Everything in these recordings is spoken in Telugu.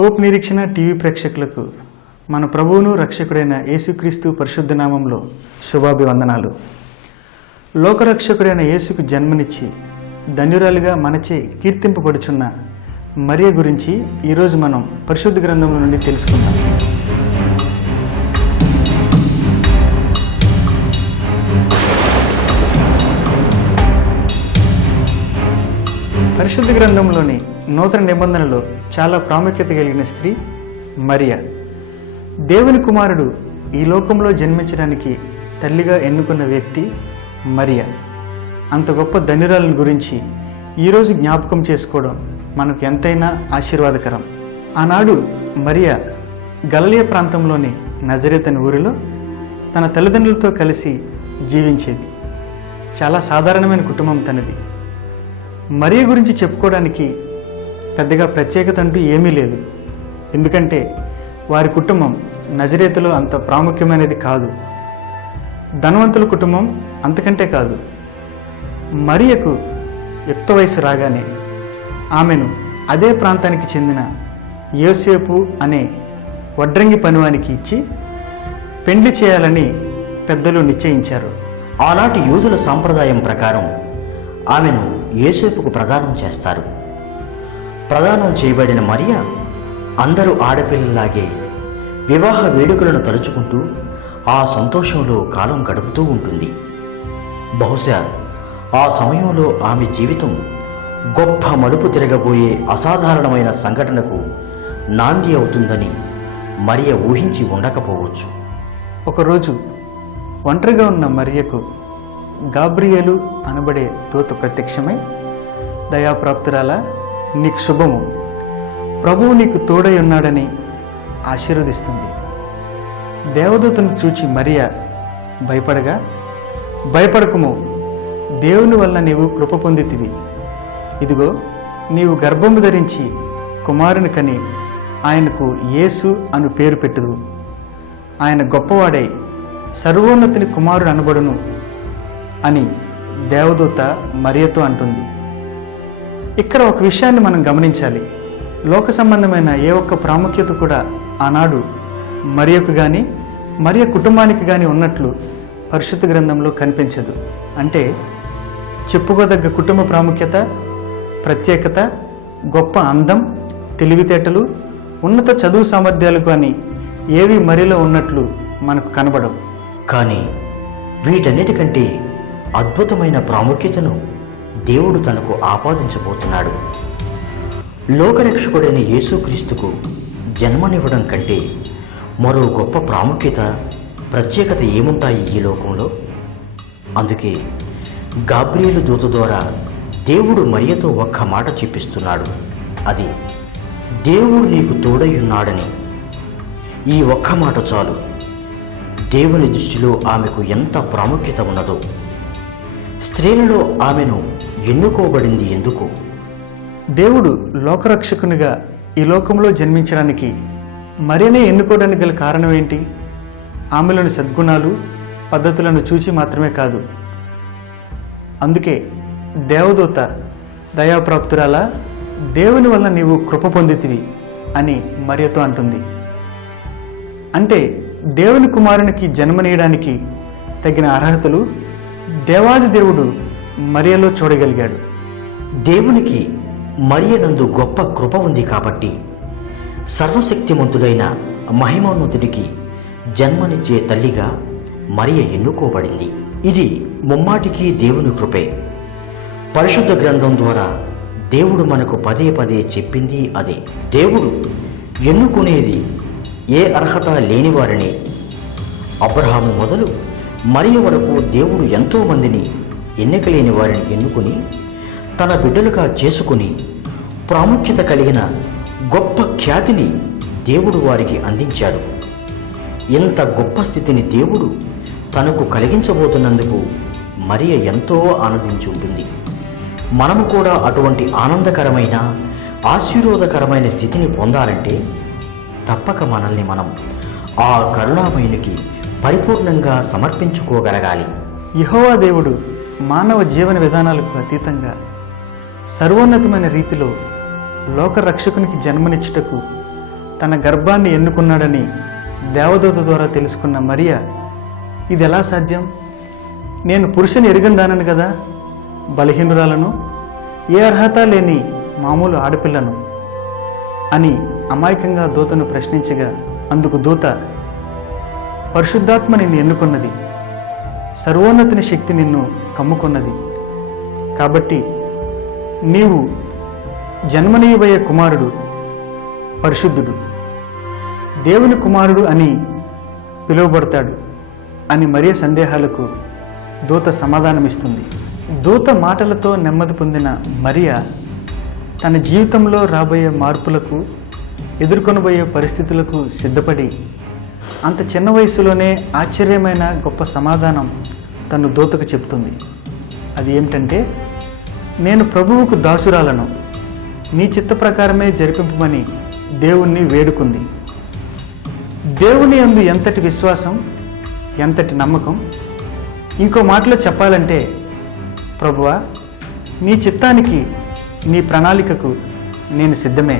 హోప్ నిరీక్షణ టీవీ ప్రేక్షకులకు మన ప్రభువును రక్షకుడైన యేసుక్రీస్తు పరిశుద్ధ నామంలో శుభాభివందనాలు. లోకరక్షకుడైన యేసుకు జన్మనిచ్చి ధన్యురాలుగా మనచే కీర్తింపబడుచున్న మరియ గురించి ఈరోజు మనం పరిశుద్ధ గ్రంథంలో నుండి తెలుసుకుందాం. పరిశుద్ధ గ్రంథంలోని నూతన నిబంధనలో చాలా ప్రాముఖ్యత కలిగిన స్త్రీ మరియ. దేవుని కుమారుడు ఈ లోకంలో జన్మించడానికి తల్లిగా ఎన్నుకున్న వ్యక్తి మరియ. అంత గొప్ప ధన్యురాలను గురించి ఈరోజు జ్ఞాపకం చేసుకోవడం మనకు ఎంతైనా ఆశీర్వాదకరం. ఆనాడు మరియ గలిలయ ప్రాంతంలోని నజరేత్ అనే ఊరిలో తన తల్లిదండ్రులతో కలిసి జీవించేది. చాలా సాధారణమైన కుటుంబం తనది. మరియ గురించి చెప్పుకోవడానికి పెద్దగా ప్రత్యేకత అంటూ ఏమీ లేదు. ఎందుకంటే వారి కుటుంబం నజరేతులో అంత ప్రాముఖ్యమైనది కాదు. ధనవంతుల కుటుంబం అంతకంటే కాదు. మరియకు యుక్త వయసు రాగానే ఆమెను అదే ప్రాంతానికి చెందిన యోసేపు అనే వడ్రంగి పనివానికి ఇచ్చి పెండ్లి చేయాలని పెద్దలు నిశ్చయించారు. ఆనాటి యూదుల సాంప్రదాయం ప్రకారం ఆమెను యోసేపుకు ప్రదానం చేస్తారు. ప్రదానం చేయబడిన మరియ అందరూ ఆడపిల్లలాగే వివాహ వేడుకలను తలుచుకుంటూ ఆ సంతోషంలో కాలం గడుపుతూ ఉంటుంది. బహుశా ఆ సమయంలో ఆమె జీవితం గొప్ప మలుపు తిరగబోయే అసాధారణమైన సంఘటనకు నాంది అవుతుందని మరియ ఊహించి ఉండకపోవచ్చు. ఒకరోజు ఒంటరిగా ఉన్న మరియకు గాబ్రియేలు అనబడే దూత ప్రత్యక్షమై, దయాప్రాప్తురాలా, నీకు శుభము, ప్రభువు నీకు తోడై ఉన్నాడని ఆశీర్వదిస్తుంది. దేవదూతను చూచి మరియ భయపడగా, భయపడకుము, దేవుని వల్ల నీవు కృప పొందితివి. ఇదిగో నీవు గర్భము ధరించి కుమారుని కని ఆయనకు యేసు అను పేరు పెట్టుదు. ఆయన గొప్పవాడై సర్వోన్నతుని కుమారుడు అనబడును అని దేవదూత మరియతో అంటుంది. ఇక్కడ ఒక విషయాన్ని మనం గమనించాలి. లోక సంబంధమైన ఏ ఒక్క ప్రాముఖ్యత కూడా ఆనాడు మరియకు కానీ మరియ కుటుంబానికి కానీ ఉన్నట్లు పరిశుద్ధ గ్రంథంలో కనిపించదు. అంటే చెప్పుకోదగ్గ కుటుంబ ప్రాముఖ్యత, ప్రత్యేకత, గొప్ప అందం, తెలివితేటలు, ఉన్నత చదువు సామర్థ్యాలు కానీ ఏవి మరియలో ఉన్నట్లు మనకు కనబడవు. కానీ వీటన్నిటికంటే అద్భుతమైన ప్రాముఖ్యతను దేవుడు తనకు ఆపాదించబోతున్నాడు. లోకరక్షకుడైన యేసుక్రీస్తుకు జన్మనివ్వడం కంటే మరో గొప్ప ప్రాముఖ్యత, ప్రత్యేకత ఏముంటాయి ఈ లోకంలో? అందుకే గాబ్రియేలు దూత ద్వారా దేవుడు మరియతో ఒక్క మాట చెప్పిస్తున్నాడు. అది దేవుడు నీకు తోడయ్యున్నాడని. ఈ ఒక్క మాట చాలు దేవుని దృష్టిలో ఆమెకు ఎంత ప్రాముఖ్యత ఉన్నదో. స్త్రీలలో ఆమెను ఎన్నుకోబడింది ఎందుకు? దేవుడు లోకరక్షకునిగా ఈ లోకంలో జన్మించడానికి మరియనే ఎన్నుకోవడానికి గల కారణం ఏంటి? ఆమెలోని సద్గుణాలు, పద్ధతులను చూచి మాత్రమే కాదు. అందుకే దేవదూత, దయాప్రాప్తురాలా, దేవుని వల్ల నీవు కృప పొందితివి అని మరియతో అంటుంది. అంటే దేవుని కుమారునికి జన్మనీయడానికి తగిన అర్హతలు దేవాది దేవుడు మరియలో చూడగలిగాడు. దేవునికి మరియనందు గొప్ప కృప ఉంది కాబట్టి సర్వశక్తిమంతుడైన మహిమోన్నతుడికి జన్మనిచ్చే తల్లిగా మరియ ఎన్నుకోబడింది. ఇది ముమ్మాటికి దేవుని కృపే. పరిశుద్ధ గ్రంథం ద్వారా దేవుడు మనకు పదే పదే చెప్పింది అదే. దేవుడు ఎన్నుకునేది ఏ అర్హత లేని వారిని. అబ్రహాము మొదలు మరియ వరకు దేవుడు ఎంతో మందిని ఎన్నిక లేని వారిని ఎన్నుకుని తన బిడ్డలుగా చేసుకుని ప్రాముఖ్యత కలిగిన గొప్ప ఖ్యాతిని దేవుడు వారికి అందించాడు. ఇంత గొప్ప స్థితిని దేవుడు తనకు కలిగించబోతున్నందుకు మరియ ఎంతో ఆనందించి ఉంటుంది. మనము కూడా అటువంటి ఆనందకరమైన, ఆశీర్వాదకరమైన స్థితిని పొందాలంటే తప్పక మనల్ని మనం ఆ కరుణామయునికి పరిపూర్ణంగా సమర్పించుకోగలగాలి. యెహోవా దేవుడు మానవ జీవన విధానాలకు అతీతంగా సర్వోన్నతమైన రీతిలో లోక రక్షకునికి జన్మనిచ్చుటకు తన గర్భాన్ని ఎన్నుకున్నాడని దేవదూత ద్వారా తెలుసుకున్న మరియ, ఇది ఎలా సాధ్యం? నేను పురుషుని ఎరుగందానను కదా, బలహీనురాలను, ఏ అర్హత లేని మామూలు ఆడపిల్లను అని అమాయకంగా దూతను ప్రశ్నించగా, అందుకు దూత, పరిశుద్ధాత్మ నిన్ను ఎన్నుకున్నది, సర్వోన్నతిని శక్తి నిన్ను కమ్ముకున్నది, కాబట్టి నీవు జన్మనీయబోయే కుమారుడు పరిశుద్ధుడు, దేవుని కుమారుడు అని పిలువబడతాడు అని మరియ సందేహాలకు దూత సమాధానమిస్తుంది. దూత మాటలతో నెమ్మది పొందిన మరియ తన జీవితంలో రాబోయే మార్పులకు, ఎదుర్కొనబోయే పరిస్థితులకు సిద్ధపడి అంత చిన్న వయసులోనే ఆశ్చర్యమైన గొప్ప సమాధానం తను దూతకు చెప్తుంది. అది ఏమిటంటే, నేను ప్రభువుకు దాసురాలను, నీ చిత్త ప్రకారమే జరిపింపమని దేవుణ్ణి వేడుకుంది. దేవుని యందు ఎంతటి విశ్వాసం, ఎంతటి నమ్మకం! ఇంకో మాటలో చెప్పాలంటే, ప్రభువా, నీ చిత్తానికి, నీ ప్రణాళికకు నేను సిద్ధమే.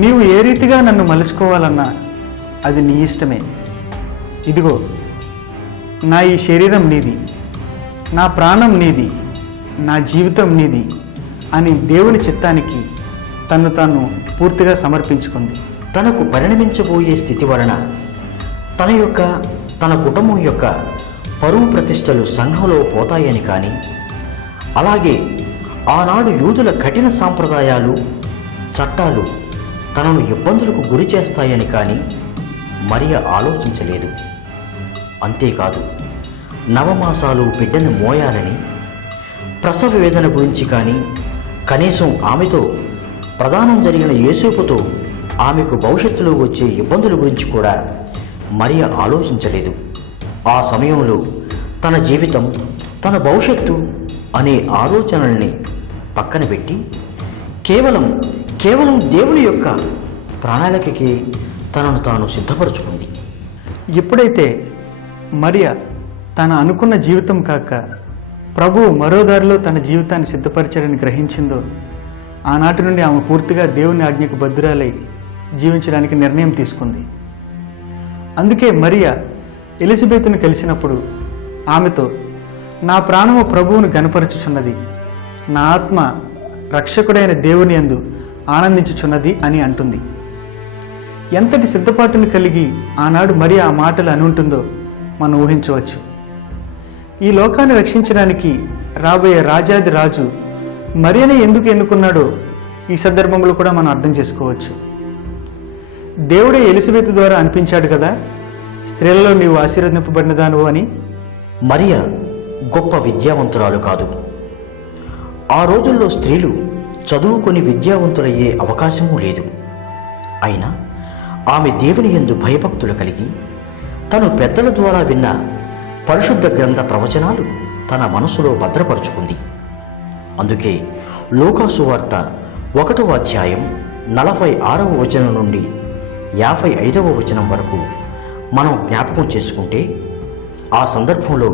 నీవు ఏ రీతిగా నన్ను మలుచుకోవాలన్నా అది నీ ఇష్టమే. ఇదిగో, నా ఈ శరీరం నీది, నా ప్రాణం నీది, నా జీవితం నీది అని దేవుని చిత్తానికి తను తాను పూర్తిగా సమర్పించుకుంది. తనకు పరిణమించబోయే స్థితి వలన తన కుటుంబం యొక్క పరువు ప్రతిష్టలు సంఘంలో పోతాయని కానీ, అలాగే ఆనాడు యూదుల కఠిన సాంప్రదాయాలు, చట్టాలు తనను ఇబ్బందులకు గురి చేస్తాయని కానీ మరియ ఆలోచించలేదు. అంతేకాదు, నవమాసాలు బిడ్డను మోయాలని, ప్రసవ వేదన గురించి కానీ, కనీసం ఆమెతో ప్రదానం జరిగిన యేసూపుతో ఆమెకు భవిష్యత్తులో వచ్చే ఇబ్బందుల గురించి కూడా మరియ ఆలోచించలేదు. ఆ సమయంలో తన జీవితం, తన భవిష్యత్తు అనే ఆలోచనల్ని పక్కన పెట్టి కేవలం దేవుని యొక్క ప్రణాళికకి తనను తాను సిద్ధపరచుకుంది. ఎప్పుడైతే మరియ తను అనుకున్న జీవితం కాక ప్రభువు మరో దారిలో తన జీవితాన్ని సిద్ధపరచాడని గ్రహించిందో, ఆనాటి నుండి ఆమె పూర్తిగా దేవుని ఆజ్ఞకు బద్దురాలై జీవించడానికి నిర్ణయం తీసుకుంది. అందుకే మరియ ఎలిజబెతును కలిసినప్పుడు ఆమెతో, నా ప్రాణము ప్రభువును గనపరచుచున్నది, నా ఆత్మ రక్షకుడైన దేవుని యందు ఆనందించుచున్నది అని అంటుంది. ఎంతటి సిద్ధపాటును కలిగి ఆనాడు మరియ ఆ మాటలు అని ఉంటుందో మనం ఊహించవచ్చు. ఈ లోకాన్ని రక్షించడానికి రాబోయే రాజాది రాజు మరియనే ఎందుకు ఎన్నుకున్నాడో ఈ సందర్భంలో కూడా మనం అర్థం చేసుకోవచ్చు. దేవుడే ఎలిజబెతు ద్వారా అనిపించాడు కదా, స్త్రీలలో నీవు ఆశీర్వదింపబడినదాను అని. మరియ గొప్ప విద్యావంతురాలు కాదు. ఆ రోజుల్లో స్త్రీలు చదువుకొని విద్యావంతులయ్యే అవకాశమూ లేదు. అయినా ఆమె దేవుని యందు భయభక్తులు కలిగి తను పెద్దల ద్వారా విన్న పరిశుద్ధ గ్రంథ ప్రవచనాలు తన మనసులో భద్రపరుచుకుంది. అందుకే లూకాసు వార్త 1వ అధ్యాయం 46వ వచనం నుండి 55వ వచనం వరకు మనం జ్ఞాపకం చేసుకుంటే, ఆ సందర్భంలో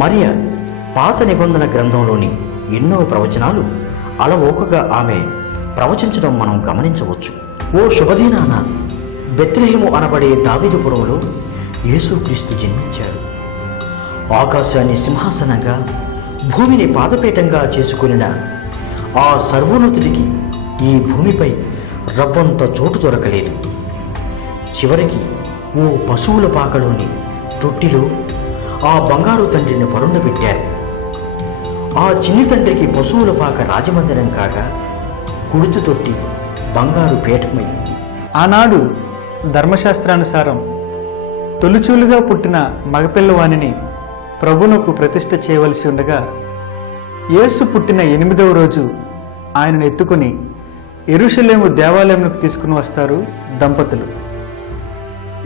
మరియ పాత నిబంధన గ్రంథంలోని ఎన్నో ప్రవచనాలు అలవోకగా ఆమె ప్రవచించడం మనం గమనించవచ్చు. ఓ శుభదినాన బెత్లెహేము అనబడే దావీదుపురంలో యేసుక్రీస్తు జన్మించాడు. ఆకాశాన్ని సింహాసనంగా, భూమిని పాదపీఠంగా చేసుకున్న ఆ సర్వోన్నతుడికి ఈ భూమిపై రవ్వంత చోటు దొరకలేదు. చివరికి ఓ పశువుల పాకలోని తొట్టిలో ఆ బంగారు తండ్రిని పరుండబెట్టారు. ఆ చిన్ని తండ్రికి పశువుల పాక రాజమందిరం కాగా, కుడితి తొట్టి బంగారు పీఠమైంది. ఆనాడు ధర్మశాస్త్రానుసారం తొలిచూలుగా పుట్టిన మగపిల్లవాణిని ప్రభునకు ప్రతిష్ఠ చేయవలసి ఉండగా, యేసు పుట్టిన 8వ రోజు ఆయనను ఎత్తుకుని యెరూషలేము దేవాలయంకు తీసుకుని వస్తారు దంపతులు.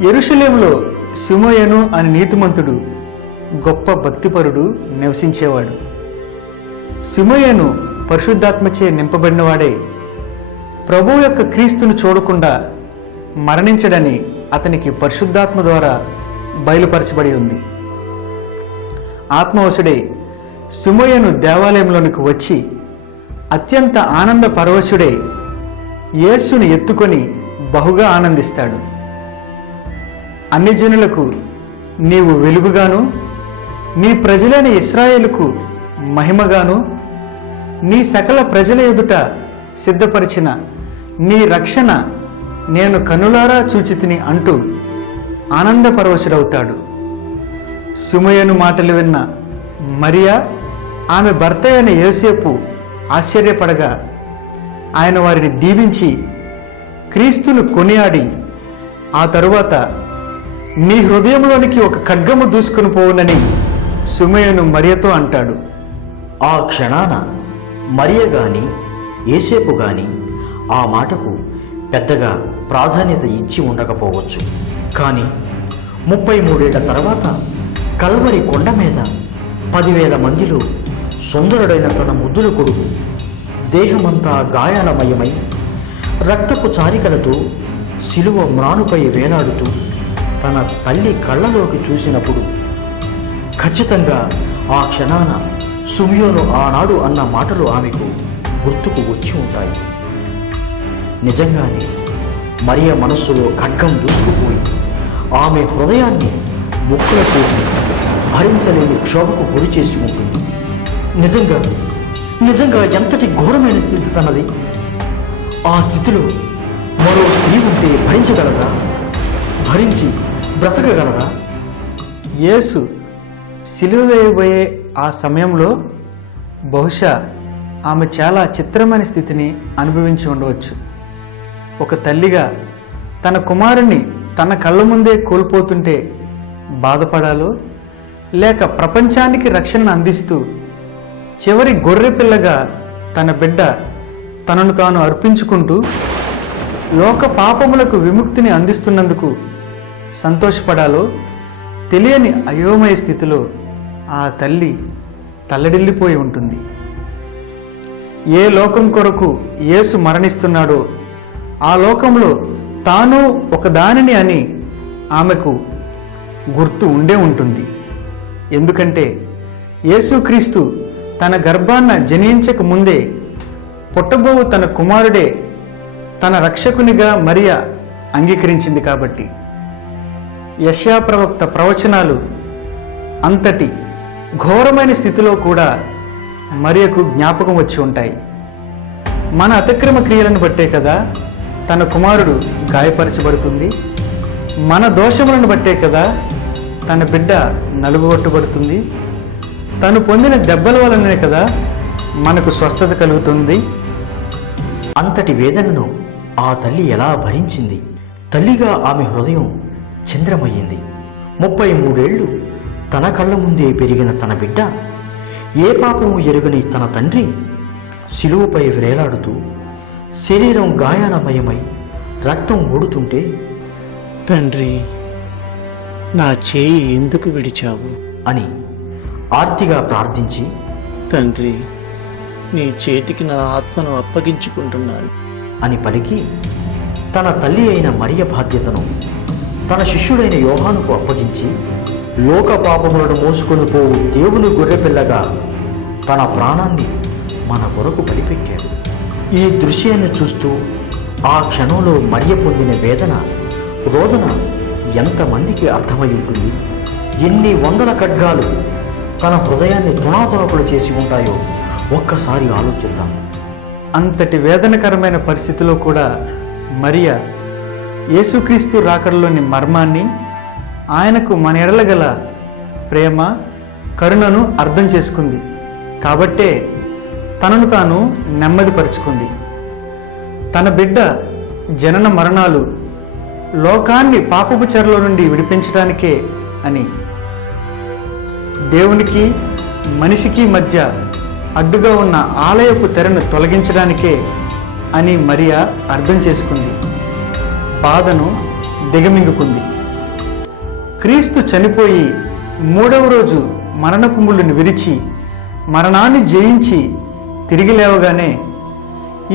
యెరూషలేములో సిమోయను అని నీతిమంతుడు, గొప్ప భక్తిపరుడు నివసించేవాడు. సిమోయను పరిశుద్ధాత్మచే నింపబడినవాడే ప్రభువు యొక్క క్రీస్తును చూడకుండా మరణించడని అతనికి పరిశుద్ధాత్మ ద్వారా బయలుపరచబడి ఉంది. ఆత్మవశుడే సిమోయను దేవాలయంలోనికి వచ్చి అత్యంత ఆనంద పరవశుడే యేసుని ఎత్తుకొని బహుగా ఆనందిస్తాడు. అన్ని జనులకు నీవు వెలుగుగాను, నీ ప్రజలైన ఇశ్రాయేలుకు మహిమగాను, నీ సకల ప్రజల ఎదుట సిద్ధపరిచిన నీ రక్షణ నేను కనులారా చూచితిని అంటూ ఆనందపరవశుడవుతాడు. సుమయను మాటలు విన్న మరియా, ఆమె భర్త అయిన యోసేపు ఆశ్చర్యపడగా ఆయన వారిని దీవించి క్రీస్తును కొనియాడి, ఆ తరువాత నీ హృదయంలోనికి ఒక ఖడ్గము దూసుకుని పోవునని సుమయను మరియతో అంటాడు. ఆ క్షణాన మరియ గాని యేసేపు గాని ఆ మాటకు పెద్దగా ప్రాధాన్యత ఇచ్చి ఉండకపోవచ్చు. కానీ 33 ఏళ్ల తర్వాత కల్వరి కొండ మీద 10,000 మందిలో సుందరుడైన తన ముద్దుల కొడుకు దేహమంతా గాయాలమయమై రక్తపు చారికలతో శిలువ మ్రానుపై వేలాడుతూ తన తల్లి కళ్ళలోకి చూసినప్పుడు ఖచ్చితంగా ఆ క్షణాన సుమియోను ఆనాడు అన్న మాటలు ఆమెకు గుర్తుకు వచ్చి ఉంటాయి. నిజంగానే మరియ మనస్సులో ఖడ్గం దూసుకుపోయి ఆమె హృదయాన్ని ముక్కలు చేసి భరించలేని క్షోభకు గురి చేసి ఉంటుంది. నిజంగా ఎంతటి ఘోరమైన స్థితి తనది. ఆ స్థితిలో మరో స్త్రీ ఉంటే భరించగలరా? భరించి బ్రతకగలరా? యేసు సిలువ వేయబోయే ఆ సమయంలో బహుశా ఆమె చాలా చిత్రమైన స్థితిని అనుభవించి ఉండవచ్చు. ఒక తల్లిగా తన కుమారుణ్ణి తన కళ్ళ ముందే కోల్పోతుంటే బాధపడాలో, లేక ప్రపంచానికి రక్షణను అందిస్తూ చివరి గొర్రె పిల్లగా తన బిడ్డ తనను తాను అర్పించుకుంటూ లోక పాపములకు విముక్తిని అందిస్తున్నందుకు సంతోషపడాలో తెలియని అయోమయ స్థితిలో ఆ తల్లి తల్లడిల్లిపోయి ఉంటుంది. ఏ లోకం కొరకు యేసు మరణిస్తున్నాడో ఆ లోకంలో తాను ఒక దానిని అని ఆమెకు గుర్తు ఉండే ఉంటుంది. ఎందుకంటే యేసుక్రీస్తు తన గర్భాన్న జనించక ముందే పుట్టబోవు తన కుమారుడే తన రక్షకునిగా మరియ అంగీకరించింది కాబట్టి. యెషయా ప్రవక్త ప్రవచనాలు అంతటి ఘోరమైన స్థితిలో కూడా మరియకు జ్ఞాపకం వచ్చి ఉంటాయి. మన అతిక్రమ క్రియలను బట్టే కదా తన కుమారుడు గాయపరచబడుతుంది. మన దోషములను బట్టే కదా తన బిడ్డ నలుగుగొట్టబడుతుంది. తను పొందిన దెబ్బల వలనే కదా మనకు స్వస్థత కలుగుతుంది. అంతటి వేదనను ఆ తల్లి ఎలా భరించింది? తల్లిగా ఆమె హృదయం ఛిద్రమయ్యింది. 33 ఏళ్లు తన కళ్ళ ముందే పెరిగిన తన బిడ్డ, ఏ పాపము ఎరుగని తన తండ్రి శిలువపై వేలాడుతూ శరీరం గాయాలమయమై రక్తం ఓడుతుంటే, తండ్రి, నా చేయి ఎందుకు విడిచావు అని ఆర్తిగా ప్రార్థించి, తండ్రి, నీ చేతికి నా ఆత్మను అప్పగించుకుంటున్నాను అని పలికి తన తల్లి అయిన మరియ బాధ్యతను తన శిష్యుడైన యోహానుకు అప్పగించి లోక పాపములను మోసుకొని పోవు దేవుని గొర్రెపిల్లగా తన ప్రాణాన్ని మన కొరకు బలిపెట్టాడు. ఈ దృశ్యాన్ని చూస్తూ ఆ క్షణంలో మరియ పొందిన వేదన, రోదన ఎంతమందికి అర్థమై ఉంటుంది? ఎన్ని వందల ఖడ్గాలు తన హృదయాన్ని తునాతునకులు చేసి ఉంటాయో ఒక్కసారి ఆలోచిద్దాం. అంతటి వేదనకరమైన పరిస్థితిలో కూడా మరియ యేసుక్రీస్తు రాకడలోని మర్మాన్ని, ఆయనకు మన ఎడల గల ప్రేమ, కరుణను అర్థం చేసుకుంది. కాబట్టే తనను తాను నెమ్మదిపరుచుకుంది. తన బిడ్డ జనన మరణాలు లోకాన్ని పాపపు చెరలో నుండి విడిపించడానికే అని, దేవునికి మనిషికి మధ్య అడ్డుగా ఉన్న ఆలయపు తెరను తొలగించడానికే అని మరియ అర్థం చేసుకుంది. బాధను దిగమింగుకుంది. క్రీస్తు చనిపోయి 3వ రోజు మరణపు ముళ్ళుని విరిచి మరణాన్ని జయించి తిరిగి లేవగానే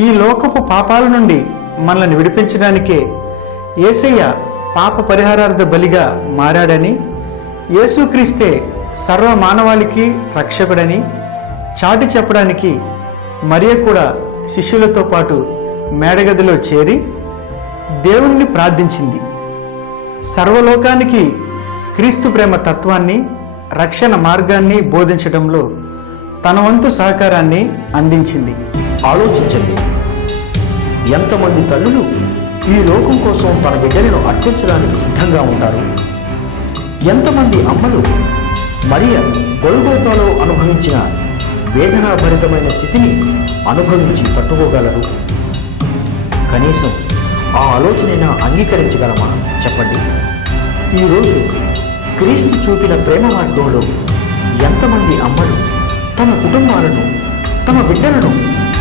ఈ లోకపు పాపాల నుండి మనల్ని విడిపించడానికే యేసయ్య పాప పరిహారార్థ బలిగా మారాడని, యేసుక్రీస్తే సర్వ మానవాళికి రక్షకుడని చాటి చెప్పడానికి మరియ కూడా శిష్యులతో పాటు మేడగదిలో చేరి దేవుణ్ణి ప్రార్థించింది. సర్వలోకానికి క్రీస్తు ప్రేమ తత్వాన్ని, రక్షణ మార్గాన్ని బోధించడంలో తన వంతు సహకారాన్ని అందించింది. ఆలోచించండి, ఎంతమంది తల్లులు ఈ లోకం కోసం తన బిడ్డలను అర్పించడానికి సిద్ధంగా ఉంటారు? ఎంతమంది అమ్మలు మరియ గొల్గోతాలో అనుభవించిన వేదనాభరితమైన స్థితిని అనుభవించి తట్టుకోగలరు? కనీసం ఆ ఆలోచనైనా అంగీకరించగలమా చెప్పండి. ఈరోజు క్రీస్తు చూపిన ప్రేమ మార్గంలో ఎంతమంది అమ్మలు తమ కుటుంబాలను, తమ బిడ్డలను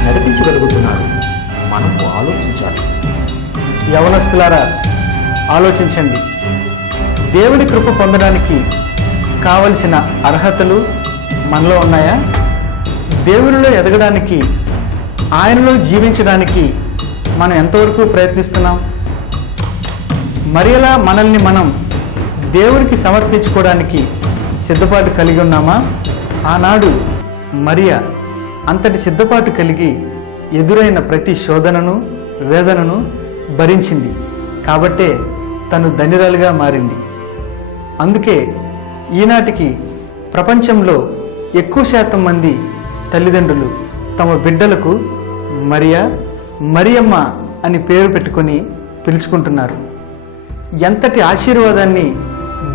నడిపించగలుగుతున్నారు? మనము ఆలోచించాలి. యవనస్తులారా, ఆలోచించండి. దేవుని కృప పొందడానికి కావలసిన అర్హతలు మనలో ఉన్నాయా? దేవునిలో ఎదగడానికి, ఆయనలో జీవించడానికి మనం ఎంతవరకు ప్రయత్నిస్తున్నాం? మరియలా మనల్ని మనం దేవునికి సమర్పించుకోవడానికి సిద్ధపాటు కలిగి ఉన్నామా? ఆనాడు మరియ అంతటి సిద్ధపాటు కలిగి ఎదురైన ప్రతి శోధనను, వేదనను భరించింది. కాబట్టే తను ధన్యురాలుగా మారింది. అందుకే ఈనాటికి ప్రపంచంలో ఎక్కువ శాతం మంది తల్లిదండ్రులు తమ బిడ్డలకు మరియా, మరియమ్మ అని పేరు పెట్టుకొని పిలుచుకుంటున్నారు. ఎంతటి ఆశీర్వాదాన్ని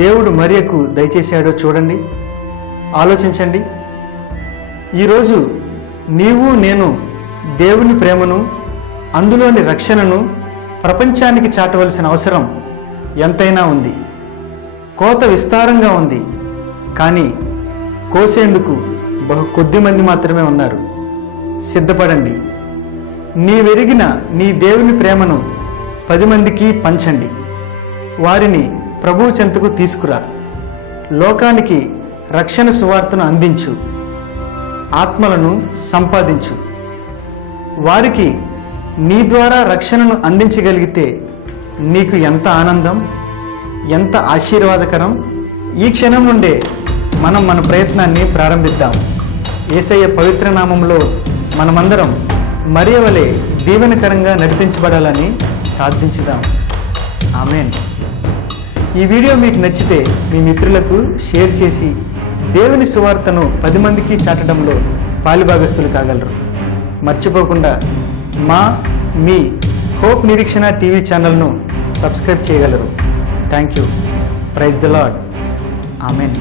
దేవుడు మరియకు దయచేశాడో చూడండి, ఆలోచించండి. ఈరోజు నీవు నేను దేవుని ప్రేమను, అందులోని రక్షణను ప్రపంచానికి చాటవలసిన అవసరం ఎంతైనా ఉంది. కోత విస్తారంగా ఉంది, కానీ కోసేందుకు బహు కొద్ది మంది మాత్రమే ఉన్నారు. సిద్ధపడండి. నీవెరిగిన నీ దేవుని ప్రేమను 10 మందికి పంచండి. వారిని ప్రభువు చెంతకు తీసుకురా. లోకానికి రక్షణ సువార్తను అందించు. ఆత్మలను సంపాదించు. వారికి నీ ద్వారా రక్షణను అందించగలిగితే నీకు ఎంత ఆనందం, ఎంత ఆశీర్వాదకరం. ఈ క్షణం నుండే మనం మన ప్రయత్నాన్ని ప్రారంభిద్దాం. యేసయ్య పవిత్ర నామంలో మనమందరం మరియ వలె దీవెనకరంగా నడిపించబడాలని ప్రార్థించుదాం. ఆమేన్. ఈ వీడియో మీకు నచ్చితే మీ మిత్రులకు షేర్ చేసి దేవుని సువార్తను 10 మందికి చాటడంలో పాలిభాగస్తులు కాగలరు. మర్చిపోకుండా మీ హోప్ నిరీక్షణ టీవీ ఛానల్ను సబ్స్క్రైబ్ చేయగలరు. Thank you. Praise the Lord. Amen.